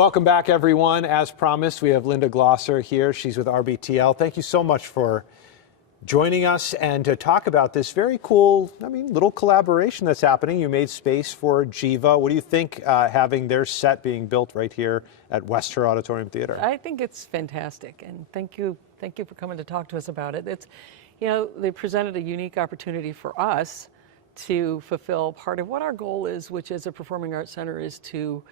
Welcome back, everyone. As promised, we have Linda Glosser here. She's with RBTL. Thank you so much for joining us and to talk about this very cool, little collaboration that's happening. You made space for Geva. What do you think having their set being built right here at Western Auditorium Theater? I think it's fantastic, and thank you for coming to talk to us about it. It's, you know, they presented a unique opportunity for us to fulfill part of what our goal is, which as a performing arts center is to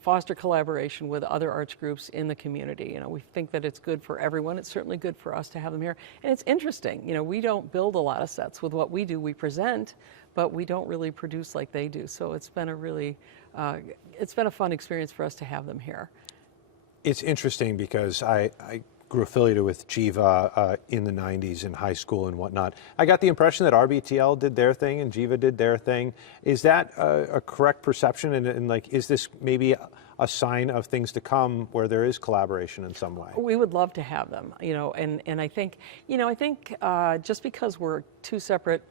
foster collaboration with other arts groups in the community. You know, we think that it's good for everyone. It's certainly good for us to have them here. And it's interesting, you know, we don't build a lot of sets. With what we do, we present, but we don't really produce like they do. So it's been a really, it's been a fun experience for us to have them here. It's interesting because I grew affiliated with Geva in the 90s in high school and whatnot. I got the impression that RBTL did their thing and Geva did their thing. Is that a correct perception? And like, is this maybe a sign of things to come where there is collaboration in some way? We would love to have them, you know, and I think, you know, just because we're two separate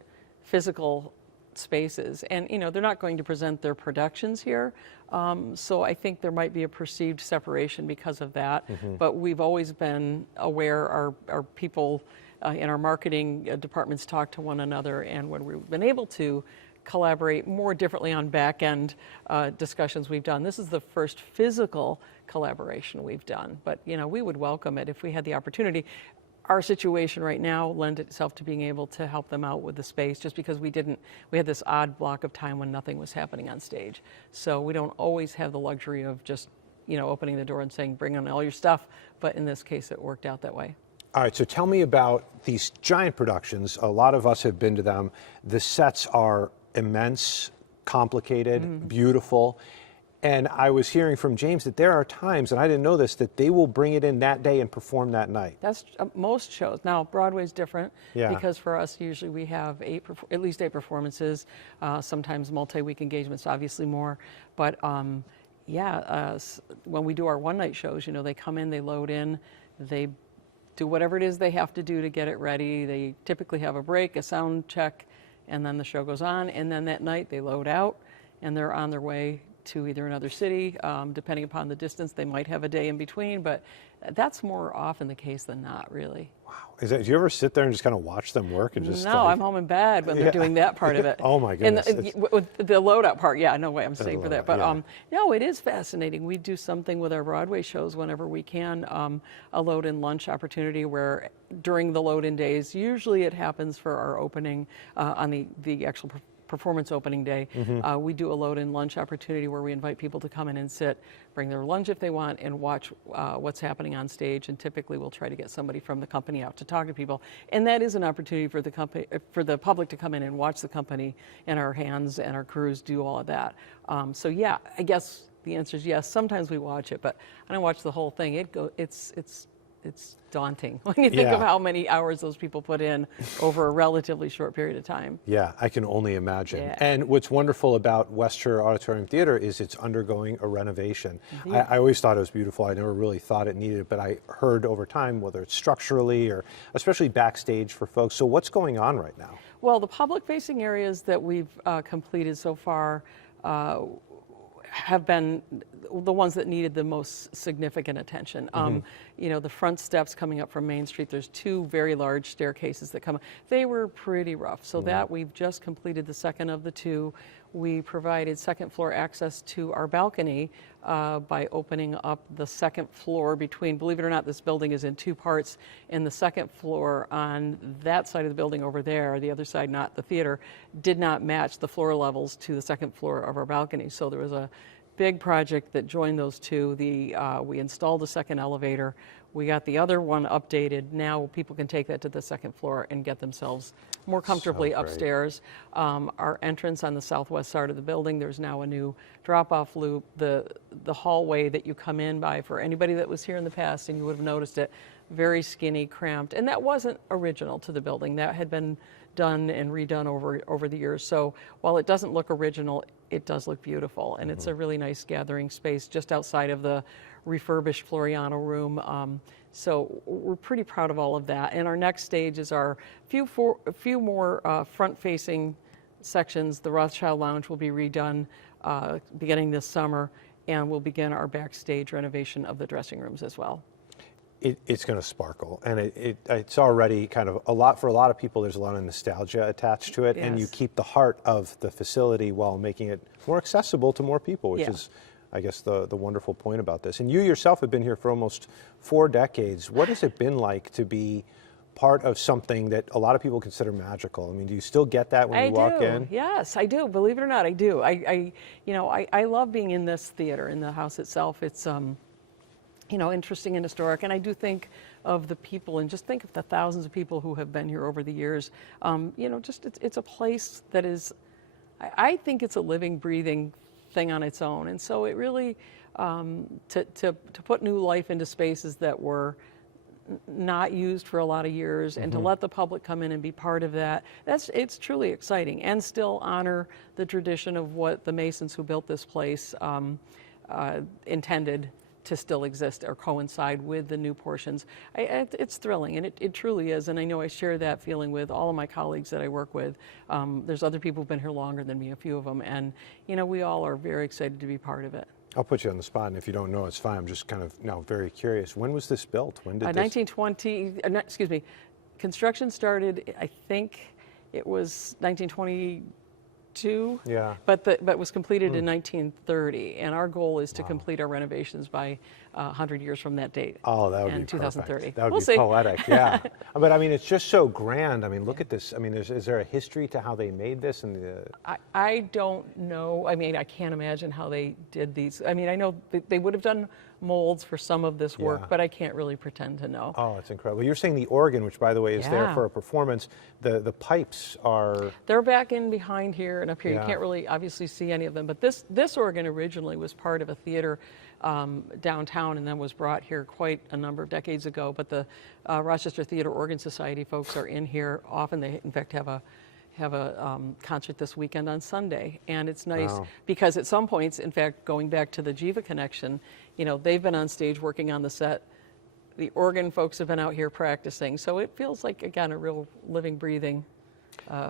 physical spaces, and you know, they're not going to present their productions here, so I think there might be a perceived separation because of that. But we've always been aware, our people in our marketing departments talk to one another, and when we've been able to collaborate more differently on back-end discussions we've done. This is the first physical collaboration we've done, but you know, we would welcome it if we had the opportunity. Our situation right now lends itself to being able to help them out with the space, just because we had this odd block of time when nothing was happening on stage. So we don't always have the luxury of just, you know, opening the door and saying, bring on all your stuff. But in this case, it worked out that way. All right, so tell me about these giant productions. A lot of us have been to them. The sets are immense, complicated, beautiful. And I was hearing from James that there are times, and I didn't know this, that they will bring it in that day and perform that night. That's most shows. Now, Broadway's different because for us, usually we have at least eight performances, sometimes multi-week engagements, obviously more. But when we do our one-night shows, you know, they come in, they load in, they do whatever it is they have to do to get it ready. They typically have a break, a sound check, and then the show goes on. And then that night they load out and they're on their way to either another city, depending upon the distance. They might have a day in between, but that's more often the case than not, really. Wow. Do you ever sit there and just kind of watch them work and just? No, I'm home in bed when they're doing that part of it. Oh my goodness. And with the loadout part, yeah, no way I'm staying for that. But no, it is fascinating. We do something with our Broadway shows whenever we can, a load-in lunch opportunity where during the load-in days, usually it happens for our opening on the actual performance opening day, we do a load-in lunch opportunity where we invite people to come in and sit, bring their lunch if they want, and watch what's happening on stage. And typically we'll try to get somebody from the company out to talk to people. And that is an opportunity for the public to come in and watch the company and our hands and our crews do all of that. So yeah, I guess the answer is yes. Sometimes we watch it, but I don't watch the whole thing. It's daunting when you think of how many hours those people put in over a relatively short period of time. Yeah, I can only imagine. Yeah. And what's wonderful about Western Auditorium Theater is it's undergoing a renovation. I always thought it was beautiful. I never really thought it needed it, but I heard over time, whether it's structurally or especially backstage for folks. So what's going on right now? Well, the public-facing areas that we've completed so far have been the ones that needed the most significant attention. You know, the front steps coming up from Main Street, there's two very large staircases that come up. They were pretty rough, so that we've just completed the second of the two. We provided second floor access to our balcony by opening up the second floor between, believe it or not, this building is in two parts. And the second floor on that side of the building over there, the other side, not the theater, did not match the floor levels to the second floor of our balcony. So there was a big project that joined those two. We installed a second elevator. We got the other one updated. Now people can take that to the second floor and get themselves more comfortably upstairs. Our entrance on the southwest side of the building, there's now a new drop-off loop. The hallway that you come in by, for anybody that was here in the past, and you would have noticed it, very skinny, cramped. And that wasn't original to the building. That had been done and redone over the years. So while it doesn't look original, it does look beautiful. And it's a really nice gathering space just outside of the refurbished Floriano room. So we're pretty proud of all of that. And our next stage is our few more front-facing sections. The Rothschild Lounge will be redone beginning this summer. and we'll begin our backstage renovation of the dressing rooms as well. It's going to sparkle, and it's already kind of a lot for a lot of people. There's a lot of nostalgia attached to it, and you Yes. keep the heart of the facility while making it more accessible to more people, which is, I guess, the wonderful point about this. And you yourself have been here for almost 4 decades. What has it been like to be part of something that a lot of people consider magical? I mean, do you still get that when you walk in? Yes, I do. Believe it or not, I do. I love being in this theater, in the house itself. It's interesting and historic. And I do think of the people, and just think of the thousands of people who have been here over the years. It's a place that is, I think it's a living, breathing thing on its own. And so it really, to put new life into spaces that were not used for a lot of years, and to let the public come in and be part of that, it's truly exciting, and still honor the tradition of what the Masons who built this place intended to still exist or coincide with the new portions. It's thrilling, and it truly is, and I know I share that feeling with all of my colleagues that I work with. There's other people who've been here longer than me, a few of them, and we all are very excited to be part of it. I'll put you on the spot, and if you don't know, it's fine. I'm just kind of now very curious. When was this built? When did 1920, excuse me, construction started, I think it was 1922. Yeah. But was completed in 1930, and our goal is to complete our renovations by 100 years from that date. Oh, that would be 2030. perfect. That would We'll be see. poetic, yeah. But I mean, it's just so grand. I mean, look at this. I mean, is there a history to how they made this? And I don't know. I mean, I can't imagine how they did these. I mean, I know they would have done molds for some of this work, but I can't really pretend to know. Oh, it's incredible. You're saying the organ, which by the way is there Yeah. for a performance, the pipes are... They're back in behind here and up here. Yeah. You can't really obviously see any of them, but this organ originally was part of a theater downtown, and then was brought here quite a number of decades ago. But the Rochester Theater Organ Society folks are in here often. They in fact have a concert this weekend on Sunday, and it's nice because at some points, in fact, going back to the Geva connection, they've been on stage working on the set. The organ folks have been out here practicing, so it feels like, again, a real living, breathing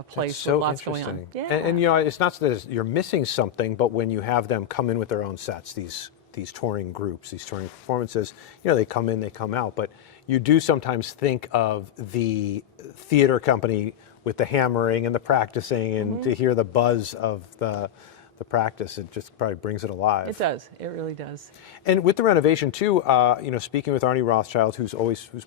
place with lots going on. Yeah. And it's not that you're missing something, but when you have them come in with their own sets, these touring groups, these touring performances, they come in, they come out, but you do sometimes think of the theater company with the hammering and the practicing, and to hear the buzz of the practice, it just probably brings it alive. It does. It really does. And with the renovation too, speaking with Arnie Rothschild, who's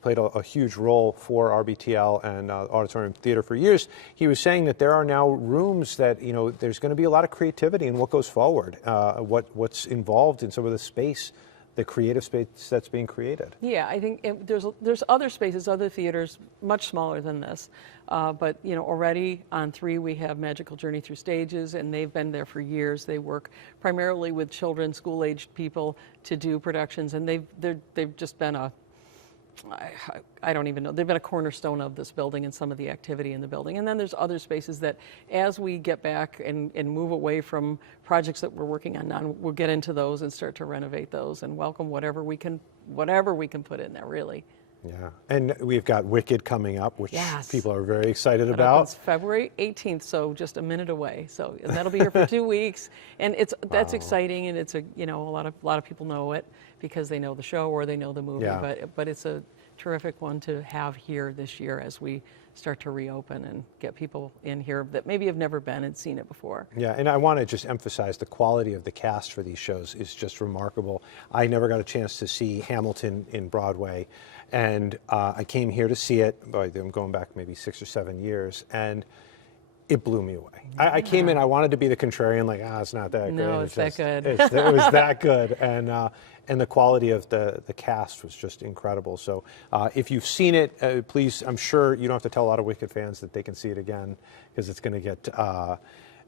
played a huge role for RBTL and Auditorium Theater for years, he was saying that there are now rooms that there's going to be a lot of creativity in what goes forward, what's involved in some of the space, the creative space that's being created. Yeah, I think there's other spaces, other theaters, much smaller than this. But already on 3 we have Magical Journey Through Stages, and they've been there for years. They work primarily with children, school-aged people to do productions, and they've just been I don't even know. They've been a cornerstone of this building and some of the activity in the building. And then there's other spaces that, as we get back and move away from projects that we're working on now, we'll get into those and start to renovate those and welcome whatever we can put in there, really. Yeah, and we've got Wicked coming up, which Yes. people are very excited That about. opens February 18th, so just a minute away. So and that'll be here for 2 weeks, and that's exciting, and it's a lot of people know it because they know the show or they know the movie. Yeah. But it's a terrific one to have here this year as we start to reopen and get people in here that maybe have never been and seen it before. Yeah, and I want to just emphasize the quality of the cast for these shows is just remarkable. I never got a chance to see Hamilton in Broadway, and I came here to see it. I'm going back maybe 6 or 7 years, and it blew me away. Yeah. I came in, I wanted to be the contrarian, like, it's not that great. No, it's that good. It was that good, and the quality of the cast was just incredible. So if you've seen it, please, I'm sure you don't have to tell a lot of Wicked fans that they can see it again, because it's going to get,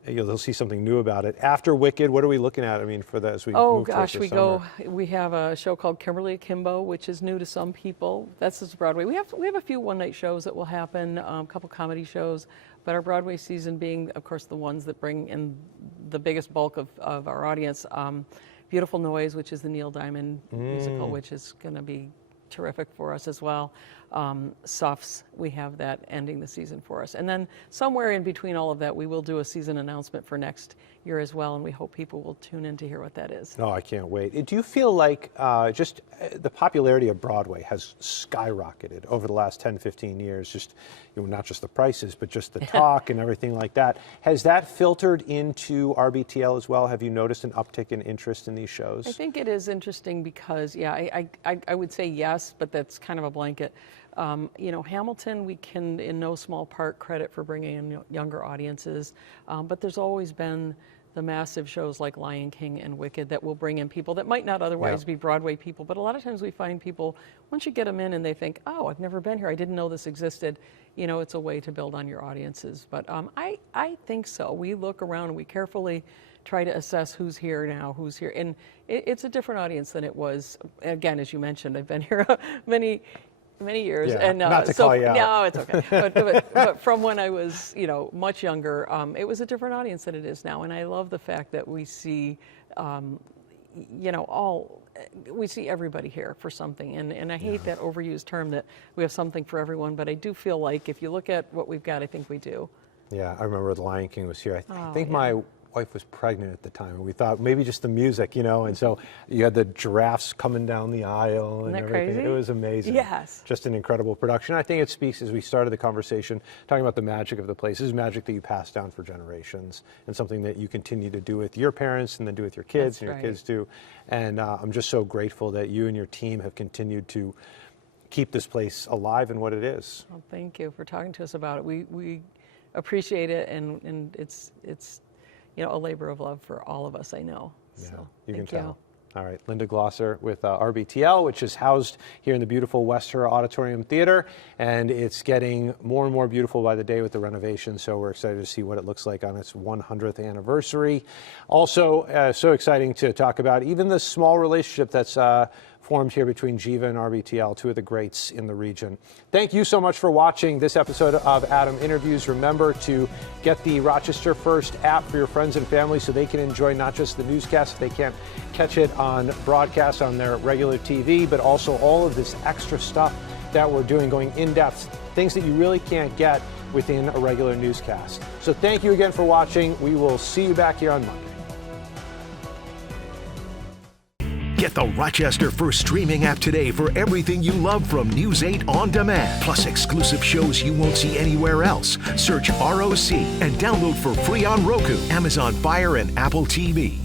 they'll see something new about it. After Wicked, what are we looking at? I mean, for that as we move towards the summer? We have a show called Kimberly Akimbo, which is new to some people. That's just Broadway. We have a few one-night shows that will happen, a couple comedy shows, but our Broadway season being, of course, the ones that bring in the biggest bulk of our audience. Beautiful Noise, which is the Neil Diamond musical, which is going to be terrific for us as well. Suffs, we have that ending the season for us. And then somewhere in between all of that, we will do a season announcement for next year as well, and we hope people will tune in to hear what that is. Oh, I can't wait. Do you feel like the popularity of Broadway has skyrocketed over the last 10, 15 years? Just, not just the prices, but just the talk and everything like that. Has that filtered into RBTL as well? Have you noticed an uptick in interest in these shows? I think it is interesting because, I would say yes, but that's kind of a blanket. Hamilton, we can in no small part credit for bringing in younger audiences, but there's always been the massive shows like Lion King and Wicked that will bring in people that might not otherwise be Broadway people, but a lot of times we find people, once you get them in and they think, oh, I've never been here, I didn't know this existed, it's a way to build on your audiences. But I think so. We look around and we carefully try to assess who's here now, who's here, and it's a different audience than it was. Again, as you mentioned, I've been here many years, and not to call you out. No, it's okay. but from when I was, much younger, it was a different audience than it is now, and I love the fact that we see, we see everybody here for something, and I hate that overused term that we have something for everyone, but I do feel like if you look at what we've got, I think we do. Yeah, I remember the Lion King was here. I think my wife was pregnant at the time, and we thought maybe just the music, and so you had the giraffes coming down the aisle and Isn't that everything. crazy? It was amazing. Yes. Just an incredible production. I think it speaks, as we started the conversation, talking about the magic of the place. This is magic that you pass down for generations, and something that you continue to do with your parents and then do with your kids. That's and your right. kids do. And I'm just so grateful that you and your team have continued to keep this place alive in what it is. Well, thank you for talking to us about it. We appreciate it, and it's a labor of love for all of us, I know. Yeah, So, you can thank you. tell. All right, Linda Glosser with RBTL, which is housed here in the beautiful Westhura Auditorium Theater, and it's getting more and more beautiful by the day with the renovation, so we're excited to see what it looks like on its 100th anniversary. Also, so exciting to talk about even the small relationship that's formed here between Geva and RBTL, two of the greats in the region. Thank you so much for watching this episode of Adam Interviews. Remember to get the Rochester First app for your friends and family so they can enjoy not just the newscast if they can't catch it on broadcast on their regular TV, but also all of this extra stuff that we're doing, going in depth, things that you really can't get within a regular newscast. So thank you again for watching. We will see you back here on Monday. Get the Rochester First streaming app today for everything you love from News 8 On Demand, plus exclusive shows you won't see anywhere else. Search ROC and download for free on Roku, Amazon Fire, and Apple TV.